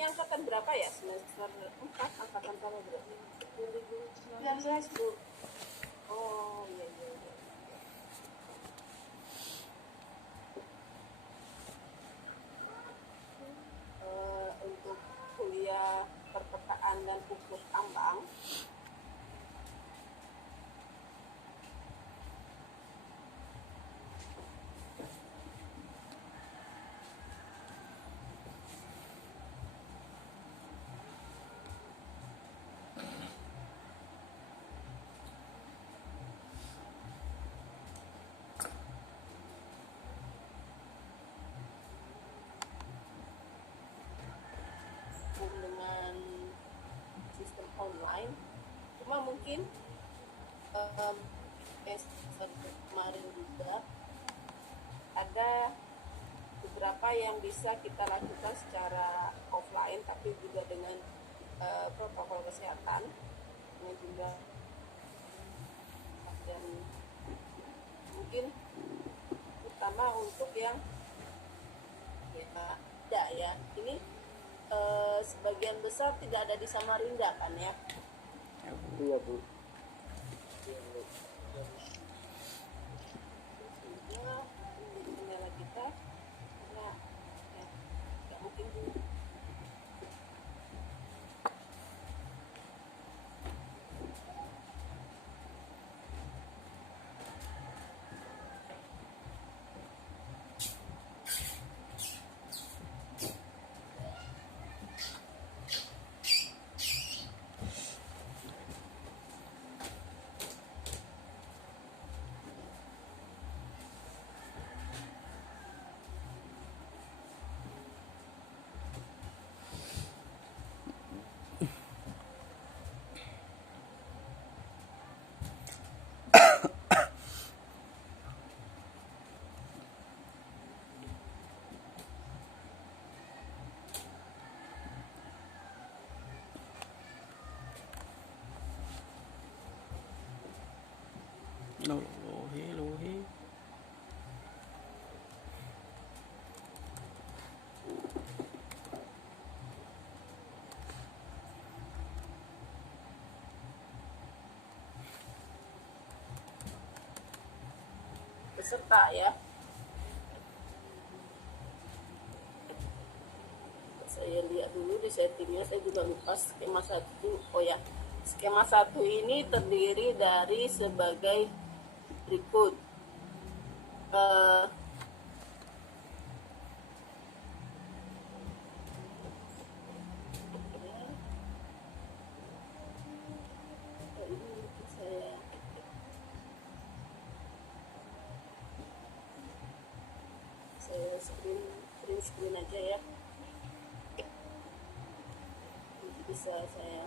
ini angkatan berapa ya? Semester 4 angkatan kamu berarti? 2019 Bu. Oh iya iya iya. Untuk kuliah perpetaan dan pupuk tambang dengan sistem online, cuma mungkin kemarin juga ada beberapa yang bisa kita lakukan secara offline tapi juga dengan protokol kesehatan dengan juga, dan mungkin utama untuk yang tidak ya, ini sebagian besar tidak ada di Samarinda kan ya? Iya Bu. Sehingga menjadi kendala kita karena ya, nggak mungkin Bu. Lohi. Peserta ya. Saya lihat dulu di settingnya, saya juga lupa skema 1. Oh ya, skema 1 ini terdiri dari sebagai berikut. Saya screen aja ya. Bisa saya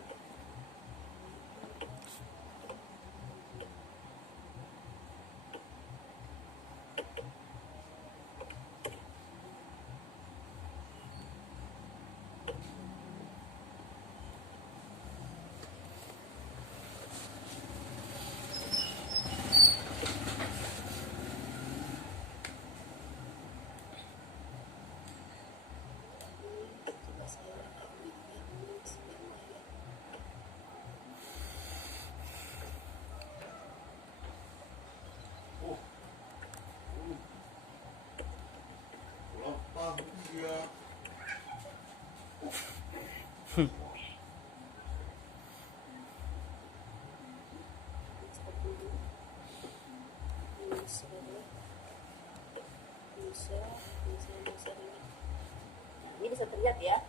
ini bisa terlihat ya.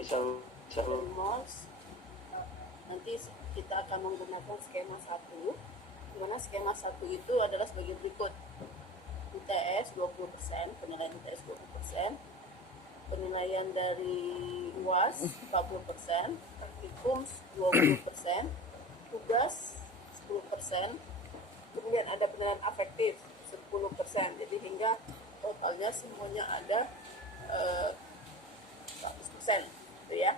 Bisa. Nanti kita akan menggunakan skema 1, di mana skema 1 itu adalah sebagai berikut. UTS 20%, penilaian UTS 20%, penilaian dari UAS 40%, praktikum 20%, tugas 10%, kemudian ada penilaian afektif 10%, jadi hingga totalnya semuanya ada 100%, gitu ya.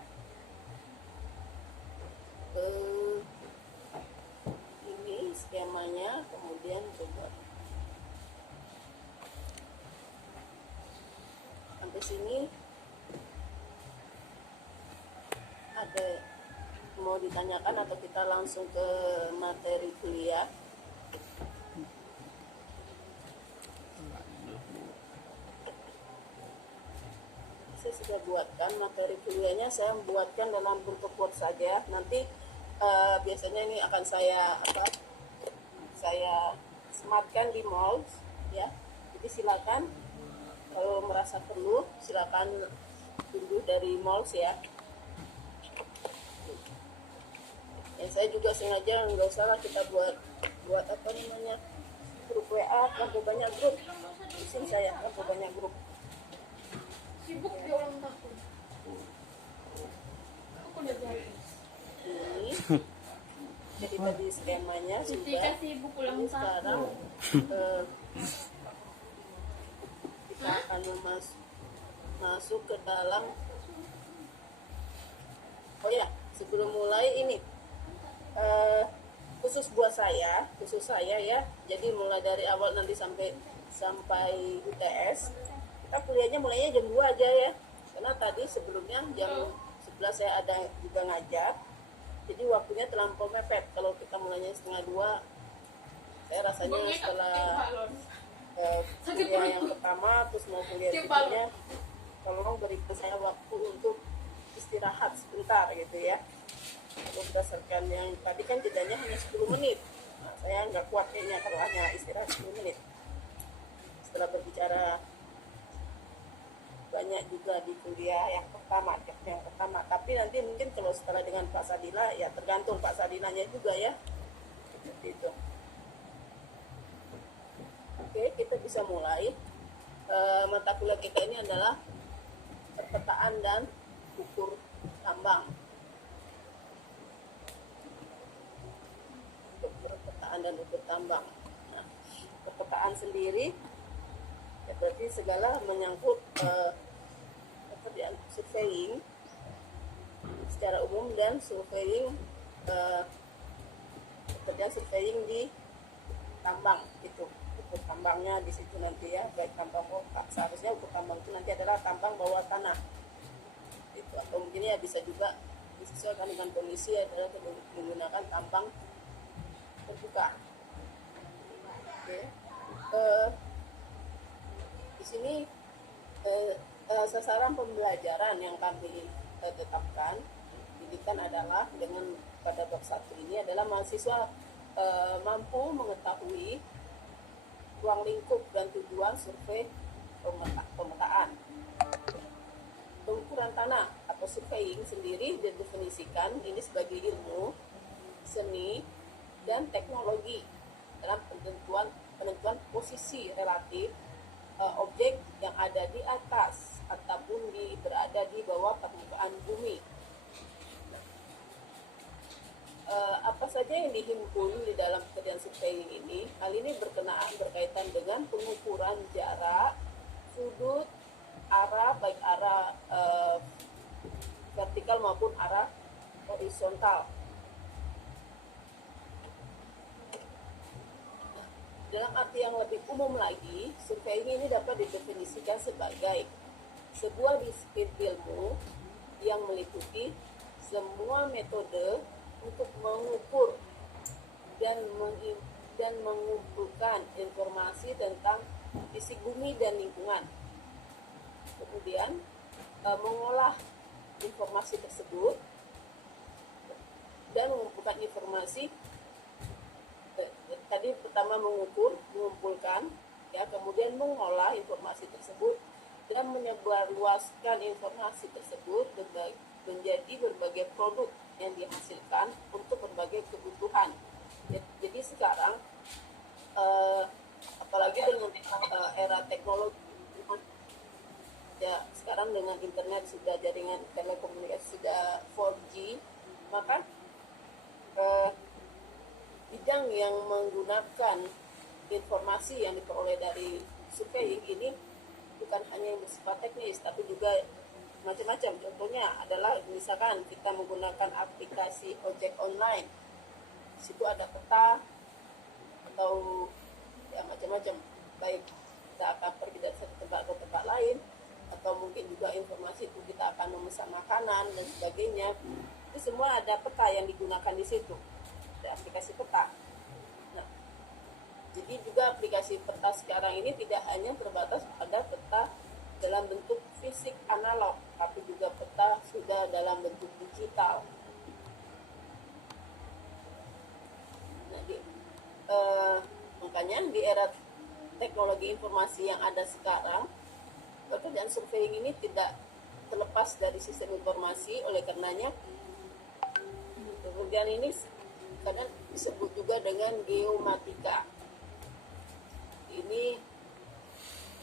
Ini skemanya, kemudian coba sampai sini Ada mau ditanyakan atau kita langsung ke materi kuliah? Saya sudah buatkan materi kuliahnya, saya buatkan dalam bentuk Word saja. Nanti biasanya ini akan saya sematkan di Moz ya. Jadi silakan kalau merasa perlu silakan unduh dari Moz ya. Ya saya juga sengaja nggak usah lah kita buat apa namanya grup WA, terlalu banyak grup. Pusing saya terlalu banyak grup. Sibuk dia ulang tahun. Aku udah jadi. Ini jadi tadi skemanya Ketika sudah. sibuk ulang Jadi sekarang tahun. kita akan masuk ke dalam. Oh ya, sebelum mulai ini khusus saya ya. Jadi mulai dari awal nanti sampai UTS. Kita kuliahnya mulainya jam 2 aja ya. Karena tadi sebelumnya jam 11 saya ada juga ngajar. Jadi waktunya terlampau mepet. Kalau kita mulainya setengah 2, saya rasanya setelah kuliah yang pertama terus mau kuliah berikutnya, tolong berikan saya waktu untuk istirahat sebentar gitu ya. Kalau berdasarkan yang tadi kan jedanya hanya 10 menit. Nah, saya nggak kuat kayaknya kalau hanya istirahat 10 menit. Setelah berbicara banyak juga di kuliah yang pertama. Tapi nanti mungkin kalau setelah dengan Pak Sadila ya tergantung Pak Sadilanya juga ya. Seperti itu. Oke, kita bisa mulai. Mata kuliah kita ini adalah perpetaan dan ukur tambang. Perpetaan dan ukur tambang. Nah, perpetaan sendiri ya berarti segala menyangkut pekerjaan surveying secara umum dan pekerjaan surveying di tambang itu. Ukur tambangnya di situ nanti ya, baik tambang seharusnya ukur tambang itu nanti adalah tambang bawah tanah itu, atau mungkin ya bisa juga disesuaikan dengan kondisi adalah menggunakan tambang terbuka. Oke. Di sini sasaran pembelajaran yang kami tetapkan didikan adalah dengan pada bab 1 ini adalah mahasiswa mampu mengetahui ruang lingkup dan tujuan survei pemetaan. Pengukuran tanah atau surveying sendiri didefinisikan ini sebagai ilmu, seni, dan teknologi dalam penentuan posisi relatif objek yang ada di atas ataupun berada di bawah permukaan bumi. Apa saja yang dihimpun di dalam pekerjaan surveying ini? Hal ini berkaitan dengan pengukuran jarak, sudut, arah, baik arah vertikal maupun arah horizontal. Dalam arti yang lebih umum lagi, surveying ini dapat didefinisikan sebagai sebuah disiplin ilmu yang meliputi semua metode untuk mengukur dan mengumpulkan informasi tentang isi bumi dan lingkungan. Kemudian mengolah informasi tersebut dan mengumpulkan informasi. Tadi pertama mengumpulkan, ya, kemudian mengolah informasi tersebut dan menyebarluaskan informasi tersebut menjadi berbagai produk yang dihasilkan untuk berbagai kebutuhan. Jadi sekarang apalagi dengan era teknologi, ya sekarang dengan internet sudah jaringan telekomunikasi sudah 4G, maka bidang yang menggunakan informasi yang diperoleh dari surveying ini bukan hanya yang bersifat teknis, tapi juga macam-macam. Contohnya adalah misalkan kita menggunakan aplikasi ojek online, di situ ada peta atau ya macam-macam, baik kita akan pergi dari satu tempat ke tempat lain, atau mungkin juga informasi itu kita akan memesan makanan dan sebagainya. itu semua ada peta yang digunakan di situ, ada aplikasi peta. Nah, jadi juga aplikasi peta sekarang ini tidak hanya terbatas pada peta dalam bentuk fisik analog, tapi juga peta sudah dalam bentuk digital. Nah, makanya di era teknologi informasi yang ada sekarang, pekerjaan surveying ini tidak terlepas dari sistem informasi. Oleh karenanya pekerjaan ini kadang disebut juga dengan geomatika. Ini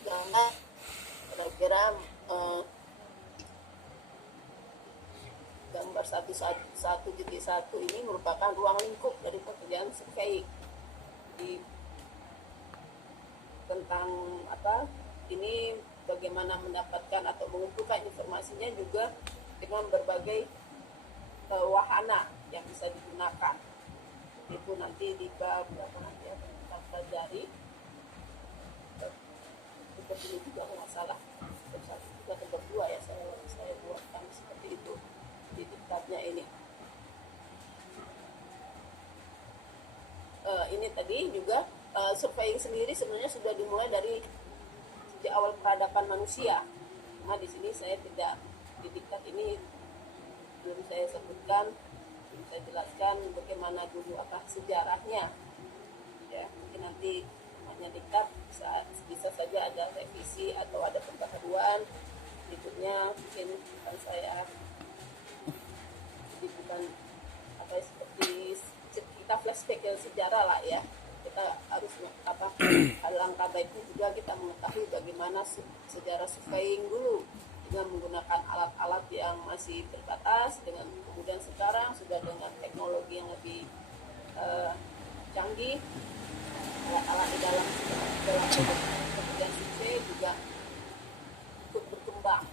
gambar kira-kira gambar 1.1 ini merupakan ruang lingkup dari pekerjaan surveying. Di tentang apa ini, bagaimana mendapatkan atau mengumpulkan informasinya juga dengan berbagai wahana yang bisa digunakan. Itu nanti di bab berapa nanti akan kita pelajari. Bab ini juga nggak salah, bab 1 juga bab 2 ya, saya buatkan seperti itu di diktatnya ini. Ini tadi juga surveying sendiri sebenarnya sudah dimulai dari sejak awal peradaban manusia. Nah, di sini saya tidak, di diktat ini belum saya sebutkan, belum saya jelaskan bagaimana dulu apa sejarahnya. Ya, mungkin nanti hanya diktat bisa saja ada revisi atau ada pembaharuan berikutnya, mungkin akan saya jadi bukan apa seperti kita flashback ke sejarah lah ya. Kita harus apa alangkah baiknya juga kita mengetahui bagaimana sejarah surveying dulu dengan menggunakan alat-alat yang masih terbatas, dengan kemudian sekarang sudah dengan teknologi yang lebih canggih, alat-alat di dalam pekerjaan survei juga ikut berkembang.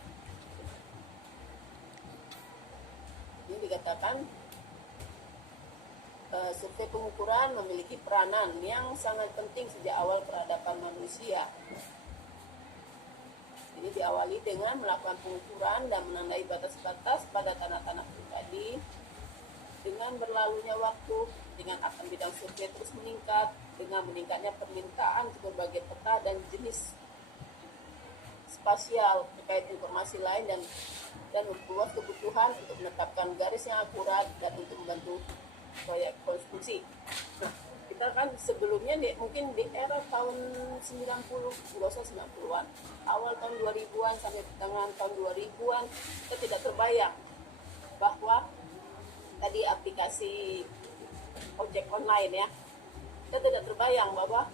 Ini dikatakan survei pengukuran memiliki peranan yang sangat penting sejak awal peradaban manusia. Ini diawali dengan melakukan pengukuran dan menandai batas-batas pada tanah-tanah pribadi. Dengan berlalunya waktu, dengan akan bidang survei terus meningkat, dengan meningkatnya permintaan untuk berbagai peta dan jenis spasial terkait informasi lain dan membuat kebutuhan untuk menetapkan garis yang akurat dan untuk membantu proyek konstruksi. Nah, kita kan sebelumnya mungkin di era tahun 90, nggak usah 90-an, awal tahun 2000-an sampai pertengahan tahun 2000-an, kita tidak terbayang bahwa tadi aplikasi ojek online ya, kita tidak terbayang bahwa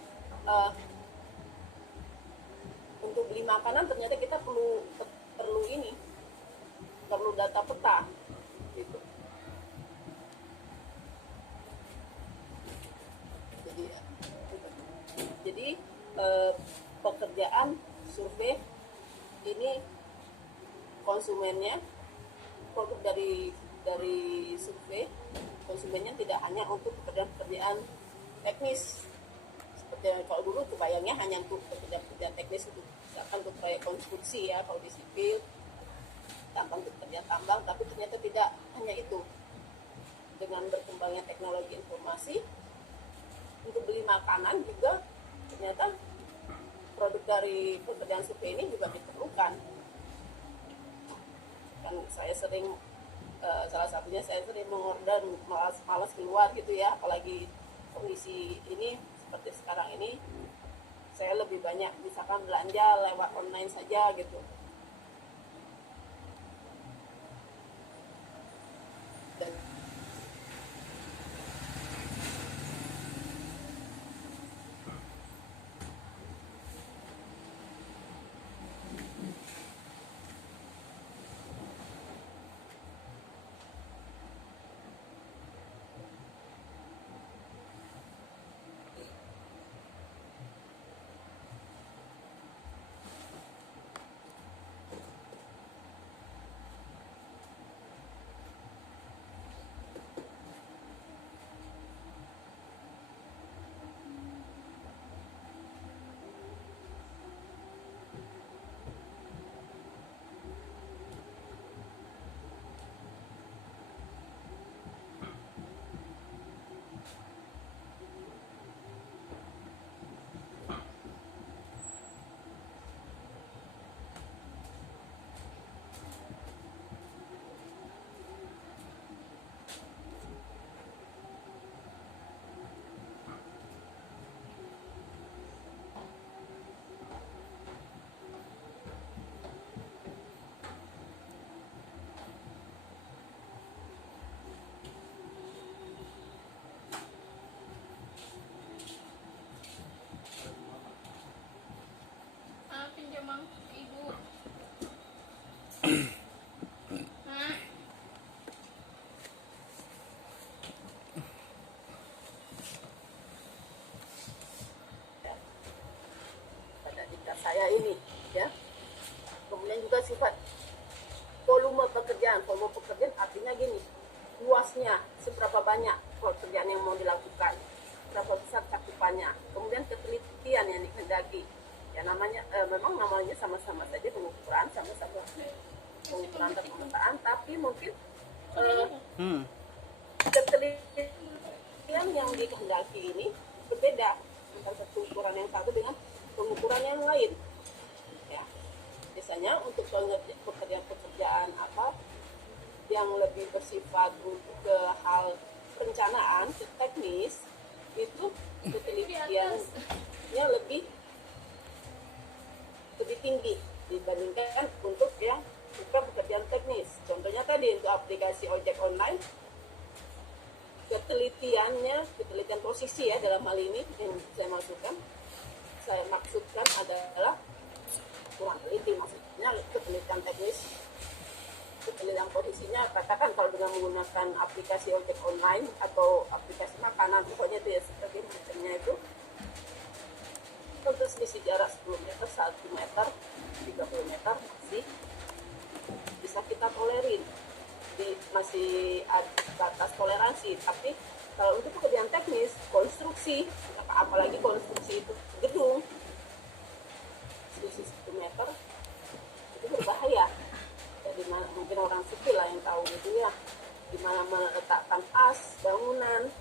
untuk beli makanan ternyata kita perlu data peta gitu. Jadi pekerjaan survei ini konsumennya, produk dari survei konsumennya tidak hanya untuk pekerjaan teknis seperti kalau dulu kebayangnya hanya untuk pekerjaan teknis, untuk misalkan untuk proyek konstruksi ya, kalau di sipil tambang, untuk pekerjaan tambang, tapi ternyata tidak hanya itu. Dengan berkembangnya teknologi informasi, untuk beli makanan juga ternyata produk dari pekerjaan survei ini juga diperlukan. Kan saya sering salah satunya saya sering mengorder, malas keluar gitu ya, apalagi kondisi ini seperti sekarang ini, saya lebih banyak misalkan belanja lewat online saja gitu. Dan dan juga sifat volume pekerjaan. Volume pekerjaan artinya gini, luasnya, seberapa banyak pekerjaan yang mau dilakukan, berapa besar cakupannya, kemudian ketelitian yang dikehendaki. Ya namanya memang namanya sama-sama saja pengukuran, sama-sama pengukuran dan pemetaan, tapi mungkin ketelitian yang dikehendaki ini berbeda antara satu ukuran yang satu dengan pengukuran yang lain. Ya, biasanya untuk pekerjaan-pekerjaan apa yang lebih bersifat untuk ke hal perencanaan, ke teknis, itu ketelitiannya lebih tinggi dibandingkan untuk yang bukan pekerjaan teknis. Contohnya tadi untuk aplikasi ojek online, ketelitian posisi ya dalam hal ini yang saya maksudkan adalah kurang teliti, maksudnya ketelitian teknis, ketelitian posisinya. Katakan kalau dengan menggunakan aplikasi ojek online atau aplikasi makanan, pokoknya itu ya seperti macamnya itu, untuk selisih jarak 10 meter, 1 meter, 30 meter masih bisa kita tolerin, masih ada batas toleransi. Tapi kalau untuk pekerjaan teknis, konstruksi, apalagi konstruksi itu gedung, selisih 1 meter itu berbahaya. Jadi mungkin orang sipil lah yang tahu gitu ya, dimana meletakkan as bangunan,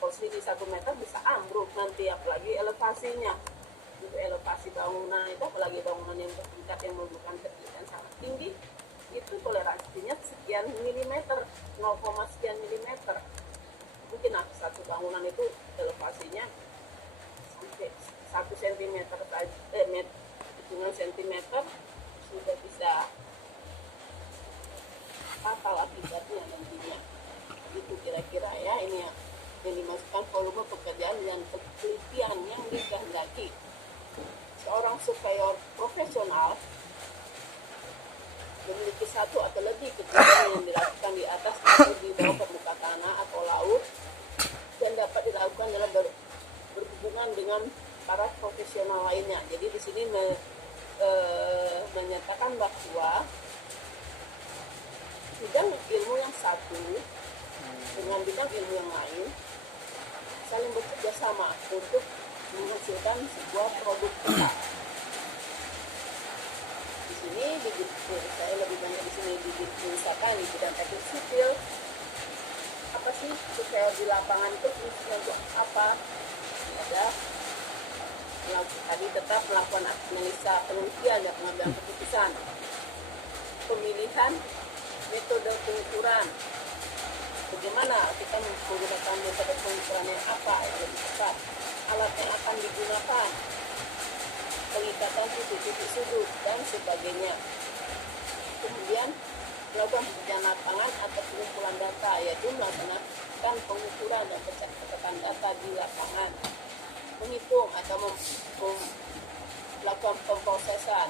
kalau selisih 1 meter bisa ambruk nanti, apalagi elevasinya. Untuk elevasi bangunan itu, apalagi bangunan yang bertingkat yang memerlukan ketinggian sangat tinggi, itu toleransinya sekian milimeter, 0, sekian milimeter. Mungkin satu bangunan itu elevasinya sampai 1 cm hitungan sentimeter sudah bisa fatal akibatnya nantinya. Itu kira-kira ya, ini yang dimasukkan volume pekerjaan dan penelitian yang dikehendaki. Seorang surveyor profesional memiliki satu atau lebih kegiatan yang dilakukan di atas atau di bawah permukaan tanah atau laut, dan dapat dilakukan dalam berhubungan dengan para profesional lainnya. Jadi di sini menyatakan bahwa bidang ilmu yang satu dengan bidang ilmu yang lain saling bekerja sama untuk menghasilkan sebuah produk tetap. Di sini saya lebih banyak di sini misalkan di bidang teknik sipil, apa sih supaya di lapangan itu fungsinya untuk apa? Ada tadi tetap melakukan analisa, penelitian dan pengambilan keputusan, pemilihan metode pengukuran, bagaimana kita menggunakan metode pengukuran yang apa yang lebih tepat, alat yang akan digunakan, pengikatan titik-titik sudut dan sebagainya. Kemudian melakukan pekerjaan lapangan atau pengumpulan data, yaitu melaksanakan pengukuran dan pencatatan data di lapangan, menghitung atau melakukan pemrosesan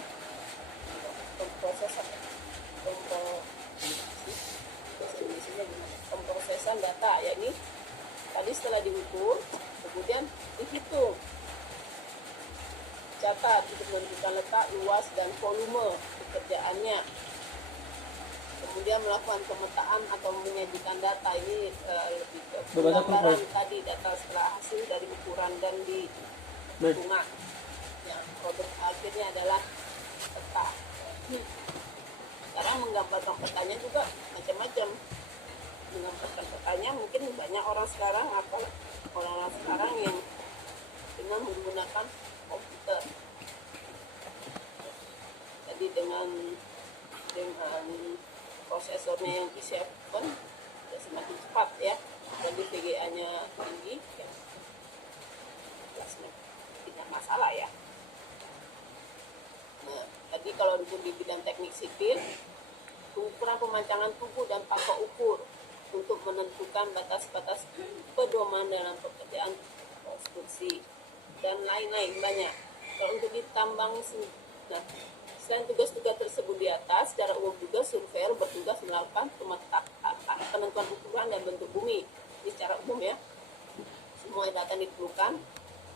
data, yakni tadi setelah diukur kemudian dihitung, catat untuk menentukan letak, luas dan volume pekerjaannya, kemudian melakukan pemetaan atau menyajikan data. Ini lebih ke penggambaran tadi data setelah hasil dari ukuran dan di hitungan. Yang produk akhirnya adalah peta. Sekarang menggambarkan petanya juga macam-macam. Menggambarkan petanya mungkin banyak orang sekarang yang dengan menggunakan komputer. Jadi dengan prosesornya yang i7 sudah semakin cepat ya, jadi VGA-nya tinggi, ya, tidak masalah ya. Nah, tadi kalau di bidang teknik sipil, pengukuran pemancangan tubuh dan patok ukur untuk menentukan batas-batas pedoman dalam pekerjaan konstruksi dan lain-lain banyak. Kalau untuk ditambang, nah, selain tugas-tugas tersebut di atas, secara umum juga surveyor bertugas melakukan penentuan ukuran dan bentuk bumi. Ini secara umum ya, semua data diperlukan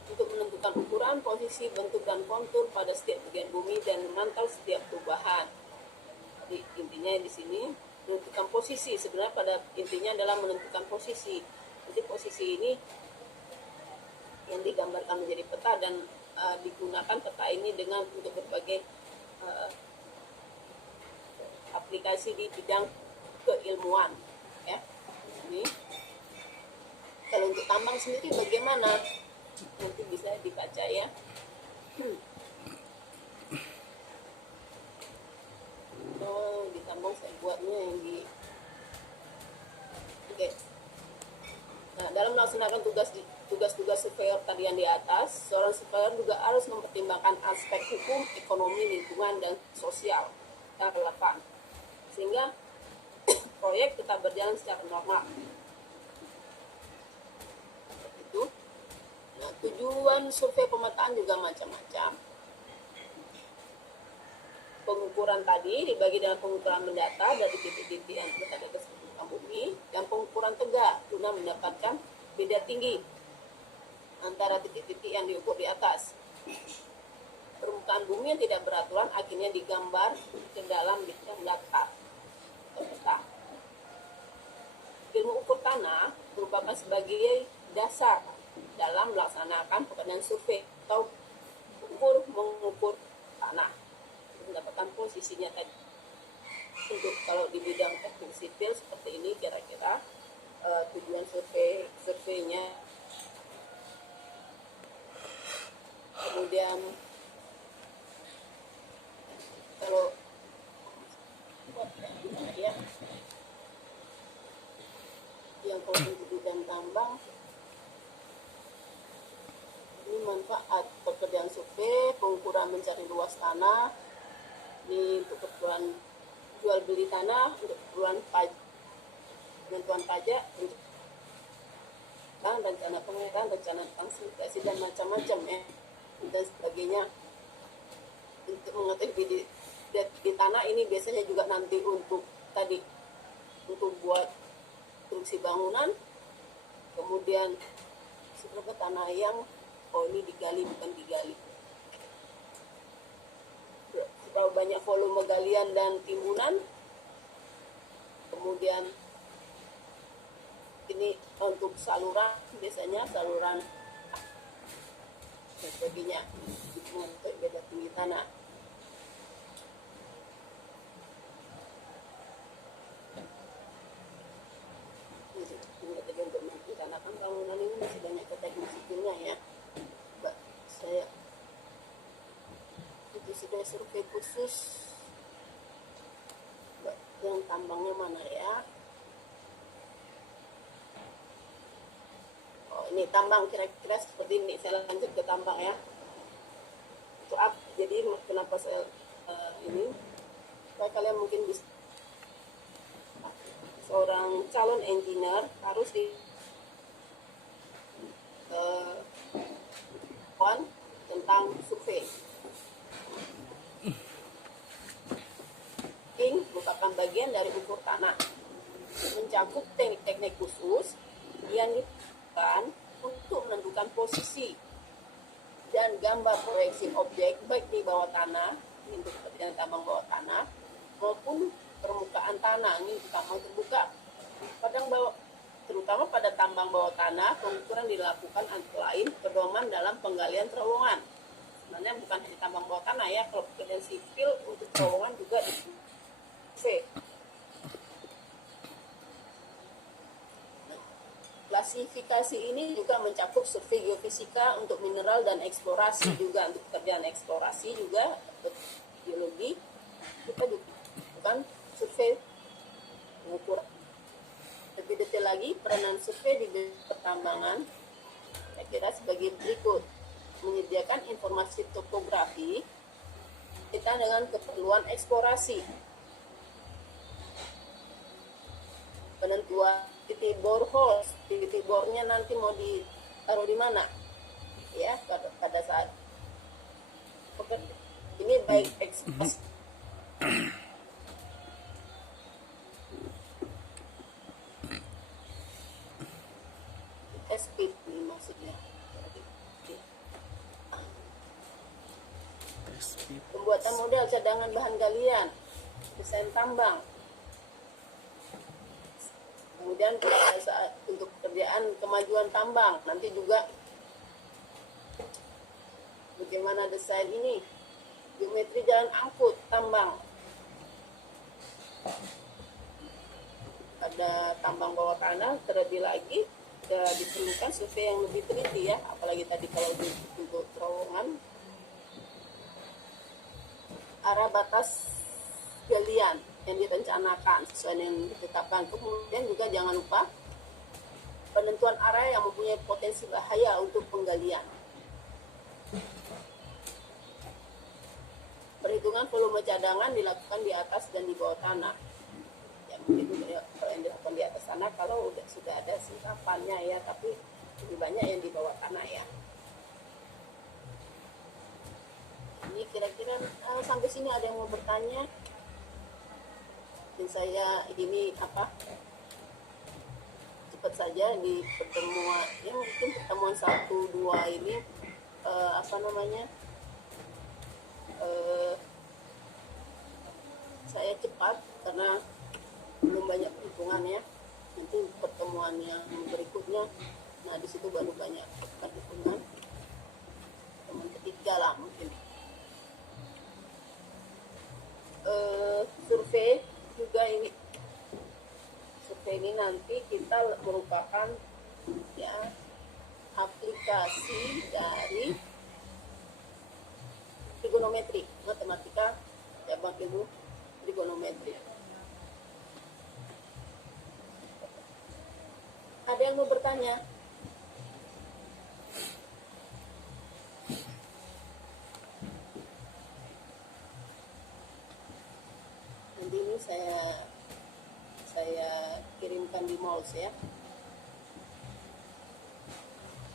untuk menentukan ukuran, posisi, bentuk dan kontur pada setiap bagian bumi dan memantau setiap perubahan. intinya di sini menentukan posisi. Sebenarnya pada intinya adalah menentukan posisi. Jadi posisi ini yang digambarkan menjadi peta dan digunakan peta ini dengan untuk berbagai aplikasi di bidang keilmuan, ya. Ini kalau untuk tambang sendiri bagaimana, nanti bisa dibaca ya. Oh, di tambang saya buatnya yang di oke. Nah, dalam melaksanakan tugas-tugas surveyor tadi yang di atas, seorang surveyor juga harus mempertimbangkan aspek hukum, ekonomi, lingkungan, dan sosial yang relevan, sehingga proyek tetap berjalan secara normal. Itu. Nah, tujuan survei pemetaan juga macam-macam. Pengukuran tadi dibagi dalam pengukuran mendata dari titik-titik yang berada di permukaan bumi dan pengukuran tegak guna mendapatkan beda tinggi antara titik-titik yang diukur di atas. Permukaan bumi yang tidak beraturan akhirnya digambar ke dalam bidang datar atau peta. Ilmu ukur tanah merupakan sebagai dasar dalam melaksanakan pekerjaan survei atau mengukur tanah, mendapatkan posisinya tadi. Untuk kalau di bidang teknik sipil seperti ini kira-kira tujuan surveinya. Kemudian kalau ya, yang kalau untuk bidang tambang ini manfaat pekerjaan survei, pengukuran mencari luas tanah, ini untuk keperluan jual beli tanah, untuk keperluan penentuan pajak, untuk rencana pengairan, rencana transportasi dan macam-macam ya, dan sebagainya. Untuk mengetahui di tanah ini biasanya juga nanti untuk tadi untuk buat konstruksi bangunan, kemudian seberapa tanah yang ini digali bukan digali, berapa banyak volume galian dan timbunan, kemudian ini untuk saluran, biasanya saluran dan sebagainya, untuk beda tinggi tanah. Untuk merencanakan bangunan ini masih banyak teknik sipilnya ya. Saya itu sudah survei khusus yang tambangnya mana ya. Oh, ini tambang kira-kira seperti ini. Saya lanjut ke tambang ya. Jadi kenapa saya ini supaya kalian mungkin bisa, seorang calon engineer harus di tentang survei. Ini merupakan bagian dari ukur tanah, mencakup teknik-teknik khusus yang diperlukan untuk menentukan posisi dan gambar proyeksi objek baik di bawah tanah, ini untuk pekerjaan tambang bawah tanah, maupun permukaan tanah, ini tambang terbuka. Terutama pada tambang bawah tanah, pengukuran dilakukan antara lain pedoman dalam penggalian terowongan. Sebenarnya bukan hanya tambang bawah tanah ya, kalau pekerjaan sipil untuk terowongan juga di klasifikasi ini juga mencakup survei geofisika untuk mineral dan eksplorasi juga, untuk pekerjaan eksplorasi juga, geologi kita bukan survei pengukuran. Lebih detail lagi, peranan survei di bidang pertambangan saya kira sebagai berikut: menyediakan informasi topografi kita dengan keperluan eksplorasi, penentuan titik borehole, titik bornya nanti mau ditaruh di mana ya pada saat ini baik eksplorasi SP ini maksudnya. Pembuatan model cadangan bahan galian, desain tambang. Kemudian pada saat untuk pekerjaan kemajuan tambang, nanti juga bagaimana desain ini, geometri jalan angkut tambang. Ada tambang bawah tanah, terlebih lagi ya diperlukan survei yang lebih teliti ya, apalagi tadi kalau untuk terowongan, arah batas galian yang direncanakan sesuai yang ditetapkan. Kemudian juga jangan lupa penentuan area yang mempunyai potensi bahaya untuk penggalian. Perhitungan volume cadangan dilakukan di atas dan di bawah tanah. Ya mungkin kalau yang dilakukan di atas tanah kalau sudah ada singkapannya ya, tapi lebih banyak yang di bawah tanah ya. Ini kira-kira sampai sini ada yang mau bertanya? Dan saya ini cepat saja di pertemuan yang mungkin pertemuan 1-2 ini saya cepat karena belum banyak perhitungan ya. Nanti pertemuan yang berikutnya, nah di situ baru banyak perhitungan. Pertemuan ketiga lah mungkin. Survei juga ini, survei ini nanti kita merupakan ya aplikasi dari trigonometri, matematika cabang ilmu trigonometri. Ada yang mau bertanya? Nanti ini saya kirimkan di mouse ya.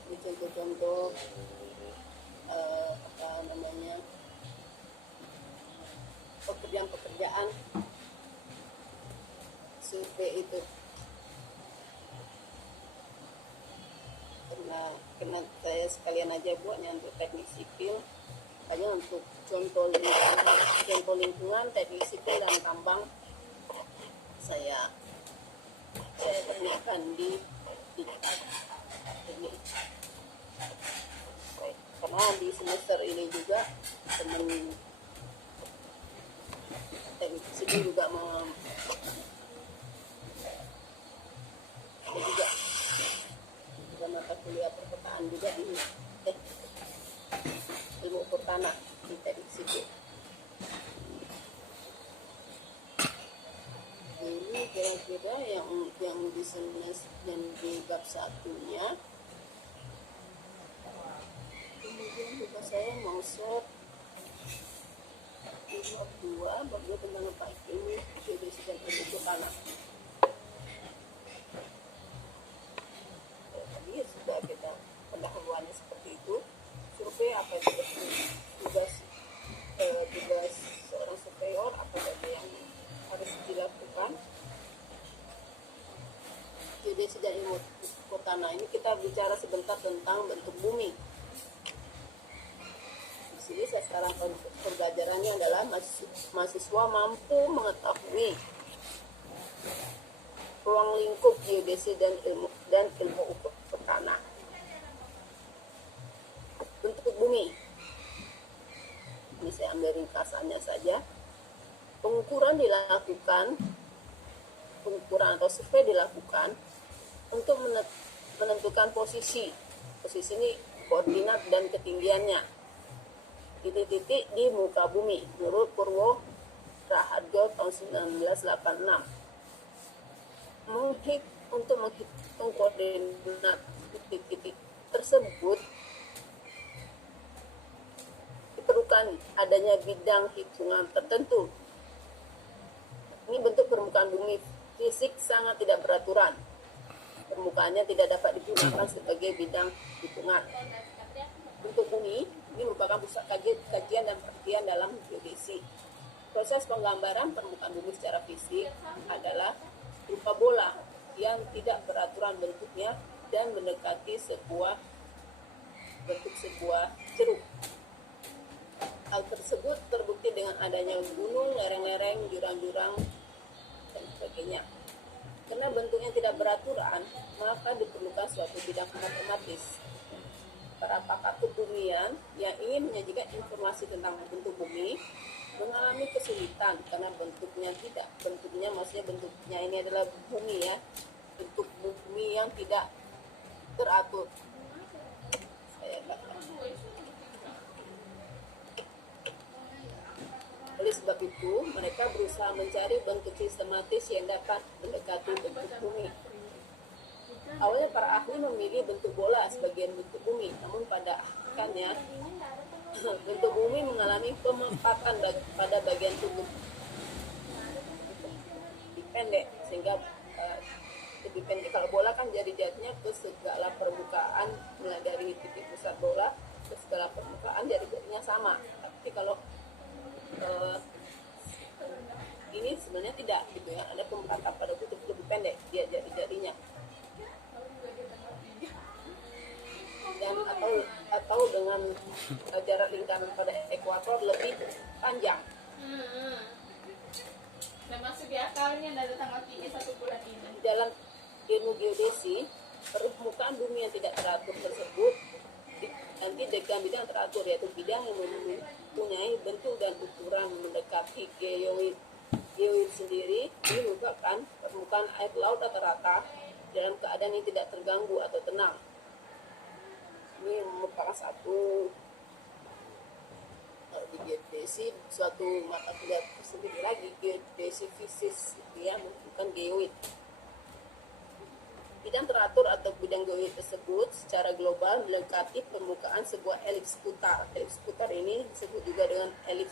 Ini contoh-contoh pekerjaan survei itu. Karena saya sekalian aja buatnya untuk teknik sipil, hanya untuk contoh lingkungan, teknik sipil dan tambang saya tanyakan di tingkat ini. Baik, karena di semester ini juga teman teknik sipil juga juga mata kuliah perkotaan juga ini ilmu ukur tanah di teknik sipil. Ini kira-kira yang di semester dan di bab satunya. Kemudian juga saya mau share di bab 2, bab 2 tentang apa ini geodesi dan ilmu tanah. Tadi sudah kita pendahuluannya seperti itu. Survei apa itu tugas seorang surveyor, apa saja yang harus dilakukan. Geodesi dan ilmu ukur tanah ini kita bicara sebentar tentang bentuk bumi. Di sini saya sekarang pembelajarannya adalah mahasiswa mampu mengetahui ruang lingkup geodesi dan ilmu ukur tanah. Bentuk bumi. Ini saya ambil ringkasannya saja. Pengukuran atau survei dilakukan untuk menentukan posisi ini koordinat dan ketinggiannya titik-titik di muka bumi menurut Purwo Raharjo tahun 1986. Untuk menghitung koordinat titik-titik tersebut diperlukan adanya bidang hitungan tertentu. Ini bentuk permukaan bumi fisik sangat tidak beraturan. Permukaannya tidak dapat digunakan sebagai bidang hitungan. Bentuk bumi ini merupakan pusat kajian dan penelitian dalam geodesi. Proses penggambaran permukaan bumi secara fisik adalah berupa bola yang tidak beraturan bentuknya dan mendekati bentuk sebuah ceruk. Hal tersebut terbukti dengan adanya gunung, lereng-lereng, jurang jurang dan sebagainya. Karena bentuknya tidak beraturan, maka diperlukan suatu bidang matematis. Para pakar kebumian yang ingin menyajikan informasi tentang bentuk bumi mengalami kesulitan karena bentuknya maksudnya bentuknya ini adalah bumi ya, bentuk bumi yang tidak teratur. Saya baca. Oleh sebab itu, mereka berusaha mencari bentuk sistematis yang dapat mendekati bentuk bumi. Awalnya para ahli memilih bentuk bola sebagai bentuk bumi, namun pada akhirnya bentuk bumi mengalami pemepatan pada bagian tubuh lebih pendek, sehingga lebih pendek. Kalau bola kan jari-jarinya ke segala permukaan, mulai dari titik pusat bola ke segala permukaan jari-jarinya sama. Tapi kalau ini sebenarnya tidak gitu ya, ada pemepatan pada kutub lebih pendek dia jari-jarinya, dan atau dengan jarak lingkaran pada ekuator lebih panjang. Termasuk di akalnya dari tanggal 3 1 bulan ini. Dalam ilmu geodesi, permukaan bumi yang tidak teratur tersebut nanti dengan bidang teratur, yaitu bidang yang mempunyai bentuk dan ukuran mendekati geoid. Geoid sendiri ini merupakan permukaan air laut rata-rata dalam keadaan yang tidak terganggu atau tenang. Ini merupakan satu di geodesi suatu mata kuliah tersendiri lagi, geodesi fisis yang bukan geoid. Bidang teratur atau bidang geoid tersebut secara global mendekati permukaan sebuah elips putar. Elips putar ini disebut juga dengan elips